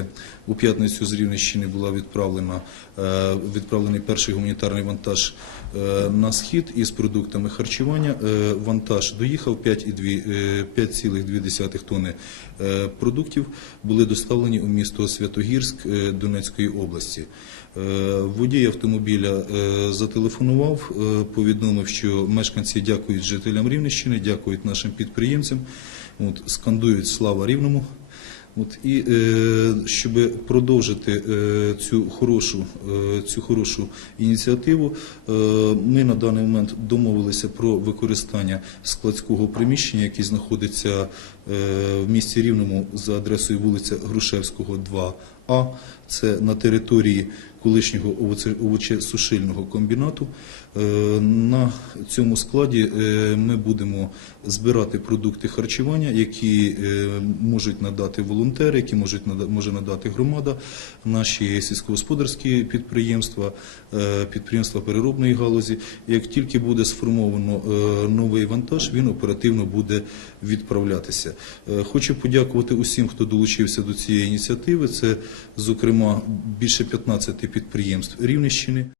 Це у п'ятницю з Рівненщини була відправлена е, відправлений перший гуманітарний вантаж е, на схід із продуктами харчування. Е, Вантаж доїхав 5,2 е, 5,2 тонни продуктів були доставлені у місто Святогірськ Донецької області. Водій автомобіля зателефонував, повідомив, що мешканці дякують жителям Рівненщини, дякують нашим підприємцям, от, скандують слава Рівному. От, і е, щоб продовжити е, цю хорошу, е, цю хорошу ініціативу, е, ми на даний момент домовилися про використання складського приміщення, яке знаходиться е, в місті Рівному за адресою вулиця Грушевського, 2А. Це на території колишнього овочесушильного комбінату. Е, На цьому складі е, ми будемо збирати продукти харчування, які е, можуть надати волонтери, які можуть може надати громада, наші сільськогосподарські підприємства, підприємства переробної галузі. Як тільки буде сформовано новий вантаж, він оперативно буде відправлятися. Хочу подякувати усім, хто долучився до цієї ініціативи. Це, зокрема, більше 15 підприємств Рівненщини.